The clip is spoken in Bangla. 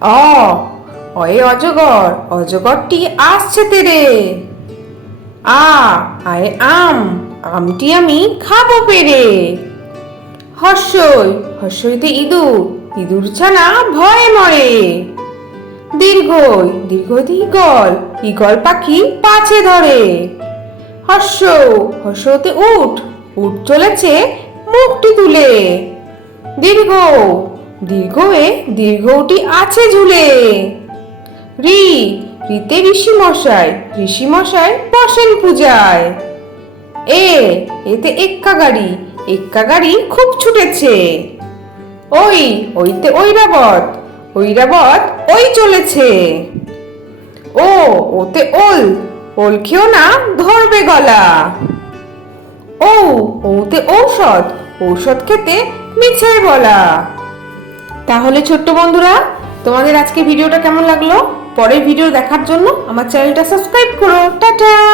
অ অয়ে অজগর, অজগরটি আসছে তেরে। আ আয়ে আম, আমটি আমি খাবো পেরে। হর্ষই, হর্ষইতে ইঁদুর, ইঁদুর ছানা ভয়ে মরে। দীর্ঘই, দীর্ঘইতে ঈগল, ঈগল পাখি পাছে ধরে। হর্ষ, হর্ষতে উট, উট চলেছে মুখটি তুলে। দীর্ঘ, দীর্ঘয়ে দীর্ঘটি আছে ঝুলে। ঋ, ঋতে ঋষি মশাই, ঋষি মশাই বসেন পূজায়। এ, এতে এক্কা গাড়ি, এক্কা গাড়ি খুব ছুটেছে। ওই, ওইতে ঐরাবত, ঐরাবত ওই চলেছে। ও, ওতে ওল, ওল খেও না ধরবে গলা। ও, ওতে ঔষধ, ঔষধ খেতে মিছে বলা। তাহলে ছোট্ট বন্ধুরা, তোমাদের আজকে ভিডিওটা কেমন লাগলো? পরের ভিডিও দেখার জন্য আমার চ্যানেলটা সাবস্ক্রাইব করো। টাটা।